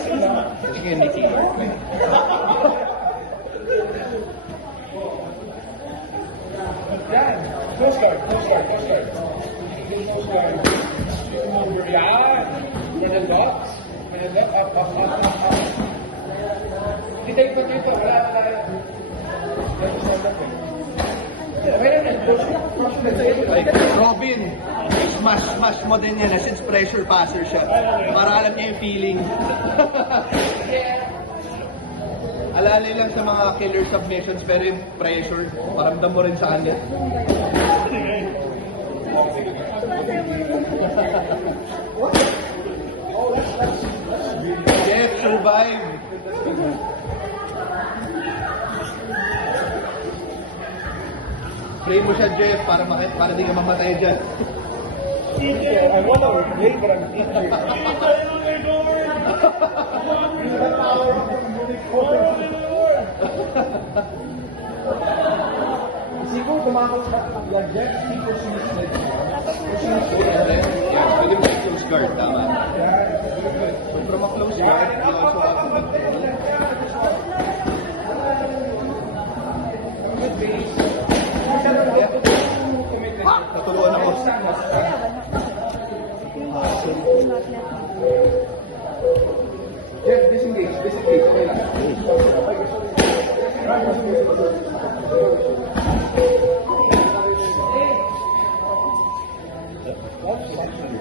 Sige, Nikki. Yan. Close guard. Close guard. Close guard. Close guard. Over. Yan. For the dots. And then up, up, up, up, up. Kita ito, dito. Wala. Like, Robin, smash mo din yan since pressure passer siya. Para alam niya yung feeling. Alali lang sa mga killer submissions pero yung pressure, paramdam mo rin sa kanya. Jeff, survive! Pray mo siya, Jeff, para di ka mamatay dyan. I want to play, but I'm thinking. Siguro tumakot sa yan, Jeff. Siguro sumisled. Yeah, pwede mo close guard, tama. So from a close guard, you also have to natuluan ako. Jeff, disengage. Okay lang.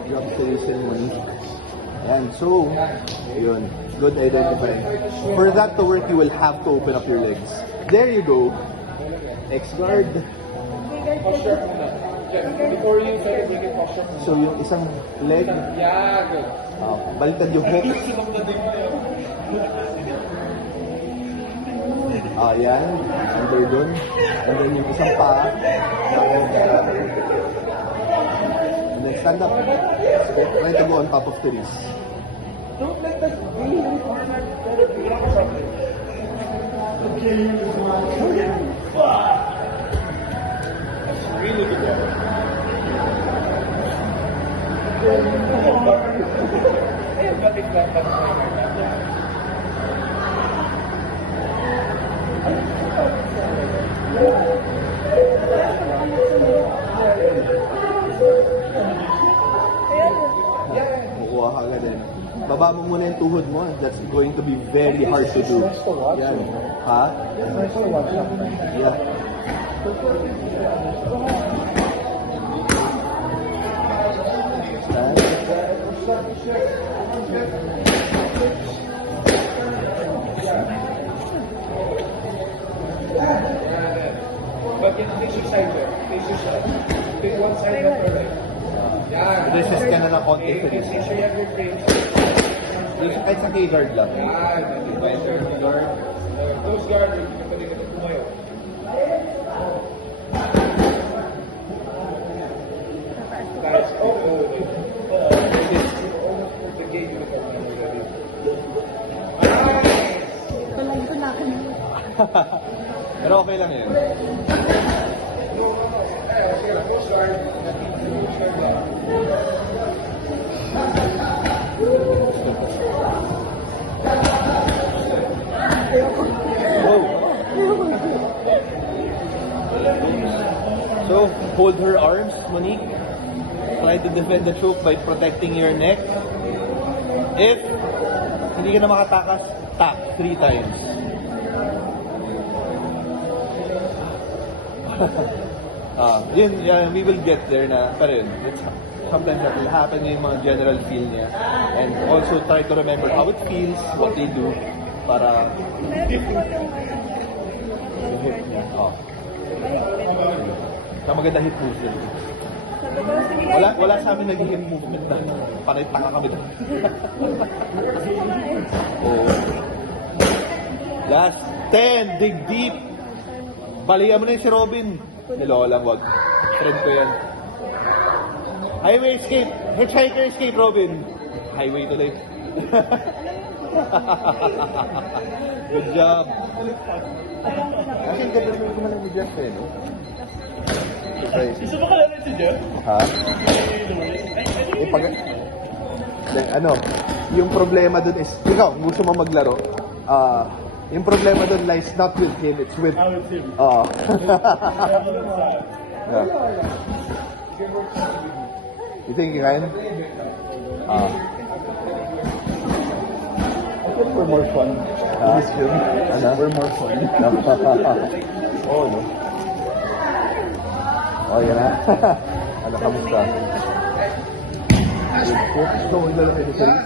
Drop to the ceremony. And so, yun, good identifying. For that to work, you will have to open up your legs. There you go. X guard. Posture. Jeff, before you say it, you can posture. So yung isang leg, Yeah, good. baliktad yung hook. Yan. Under dun. And then yung isang paa. And then stand up. Try to go on top of the wrist. Don't let that be format. Really good job. Batik lang pa. Kukuha ka agad din. Baba mo muna yung tuhod mo. That's going to be very hard to do. Yan. Ha? Yeah. But face your side there. Face your side. Pick one side of your leg. Yeah. Resist ka na ng konti Okay, sa make wrist. sure you have your frames. Kahit sa K-guard lang. Close guard. Pwede ka tumayo. Guys, almost put the game with the Pero okay lang yun. Close guard. So, hold her arms, Monique. Try to defend the choke by protecting your neck. If hindi ka na makatakas, tap 3 times. We will get there na, pero yun, sometimes that will happen yung mga general feel niya. And also try to remember how it feels, what they do, para yung hip niya. Sa maganda hip movement. Wala sa amin nag-hip movement na pakitaka kami doon. Last 10, dig deep. Balihan mo na yung si Robin. Niloko lang, wag. Friend ko yan. Highway escape. Hitchhiker escape, Robin. Highway tuloy. Good job. Kasi ganda naman ko lang ni Jeff eh, no? Gusto mo kalala si Jeff? Ha? Ano? yung problema dun is, ikaw, gusto mo maglaro, yung problema dun lies not with him, it's with, Oo. Yeah. You think you can? We're more fun. This film. Ano? We're more fun. Oo, no? Oh, yan na. Ano, kamusta? Gusto mo maglalaro sa series?